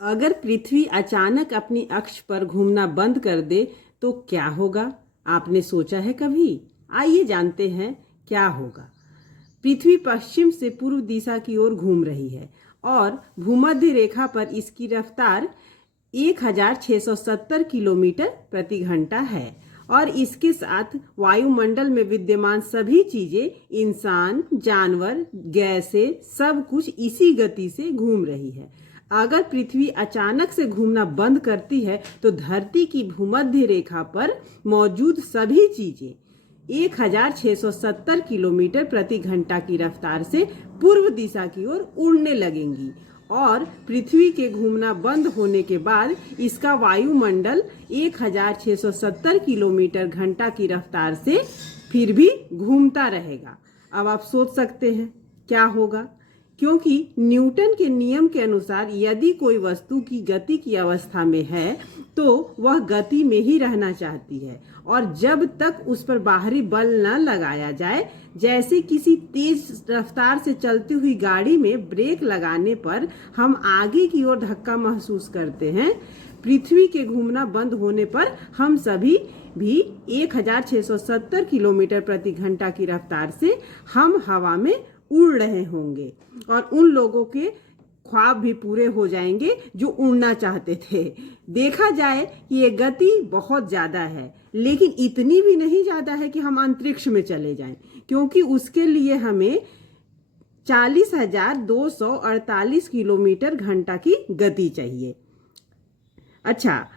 अगर पृथ्वी अचानक अपनी अक्ष पर घूमना बंद कर दे तो क्या होगा? आपने सोचा है कभी? आइए जानते हैं क्या होगा। पृथ्वी पश्चिम से पूर्व दिशा की ओर घूम रही है और भूमध्य रेखा पर इसकी रफ्तार 1670 किलोमीटर प्रति घंटा है और इसके साथ वायुमंडल में विद्यमान सभी चीजें, इंसान, जानवर, गैसें, सब कुछ इसी गति से घूम रही है। अगर पृथ्वी अचानक से घूमना बंद करती है तो धरती की भूमध्य रेखा पर मौजूद सभी चीजें 1670 किलोमीटर प्रति घंटा की रफ्तार से पूर्व दिशा की ओर उड़ने लगेंगी और पृथ्वी के घूमना बंद होने के बाद इसका वायुमंडल 1670 किलोमीटर घंटा की रफ्तार से फिर भी घूमता रहेगा। अब आप सोच सकते हैं क्या होगा, क्योंकि न्यूटन के नियम के अनुसार यदि कोई वस्तु की गति की अवस्था में है तो वह गति में ही रहना चाहती है और जब तक उस पर बाहरी बल न लगाया जाए, जैसे किसी तेज रफ्तार से चलती हुई गाड़ी में ब्रेक लगाने पर हम आगे की ओर धक्का महसूस करते हैं, पृथ्वी के घूमना बंद होने पर हम सभी भी 1670 किलोमीटर प्रति घंटा की रफ्तार से हम हवा में उड़ रहे होंगे और उन लोगों के ख्वाब भी पूरे हो जाएंगे जो उड़ना चाहते थे। देखा जाए कि ये गति बहुत ज़्यादा है, लेकिन इतनी भी नहीं ज़्यादा है कि हम अंतरिक्ष में चले जाएं, क्योंकि उसके लिए हमें 40,248 किलोमीटर घंटा की गति चाहिए। अच्छा,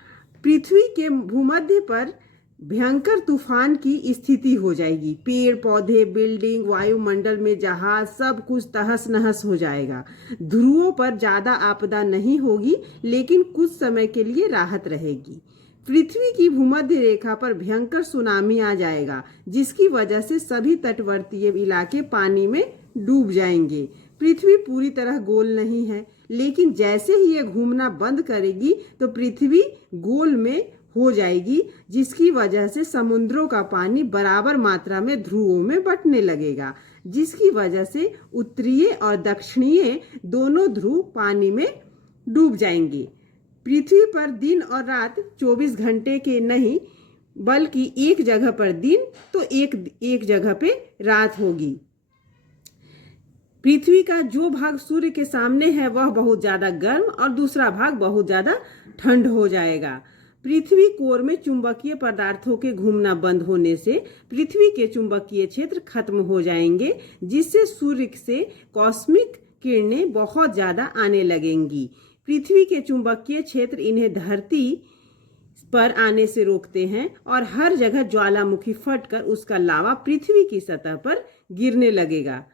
पृथ्वी के भूमध्य पर भयंकर तूफान की स्थिति हो जाएगी। पेड़ पौधे, बिल्डिंग, वायुमंडल में जहाज, सब कुछ तहस नहस हो जाएगा। ध्रुवों पर ज़्यादा आपदा नहीं होगी, लेकिन कुछ समय के लिए राहत रहेगी। पृथ्वी की भूमध्य रेखा पर भयंकर सुनामी आ जाएगा, जिसकी वजह से सभी तटवर्तीय इलाके पानी में डूब जाएंगे। पृथ्वी पूरी तरह गोल नहीं है, लेकिन जैसे ही ये घूमना बंद करेगी तो पृथ्वी गोल में हो जाएगी, जिसकी वजह से समुद्रों का पानी बराबर मात्रा में ध्रुवों में बंटने लगेगा, जिसकी वजह से उत्तरीय और दक्षिणीय दोनों ध्रुव पानी में डूब जाएंगे। पृथ्वी पर दिन और रात 24 घंटे के नहीं, बल्कि एक जगह पर दिन तो एक जगह पे रात होगी। पृथ्वी का जो भाग सूर्य के सामने है वह बहुत ज्यादा गर्म और दूसरा भाग बहुत ज्यादा ठंड हो जाएगा। पृथ्वी कोर में चुंबकीय पदार्थों के घूमना बंद होने से पृथ्वी के चुंबकीय क्षेत्र खत्म हो जाएंगे, जिससे सूर्य से कॉस्मिक किरणें बहुत ज्यादा आने लगेंगी। पृथ्वी के चुंबकीय क्षेत्र इन्हें धरती पर आने से रोकते हैं और हर जगह ज्वालामुखी फटकर उसका लावा पृथ्वी की सतह पर गिरने लगेगा।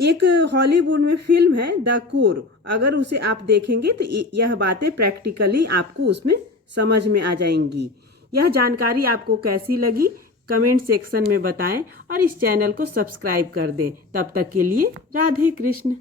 एक हॉलीवुड में फिल्म है द कोर, अगर उसे आप देखेंगे तो यह बातें प्रैक्टिकली आपको उसमें समझ में आ जाएंगी। यह जानकारी आपको कैसी लगी कमेंट सेक्शन में बताएं और इस चैनल को सब्सक्राइब कर दें। तब तक के लिए राधे कृष्ण।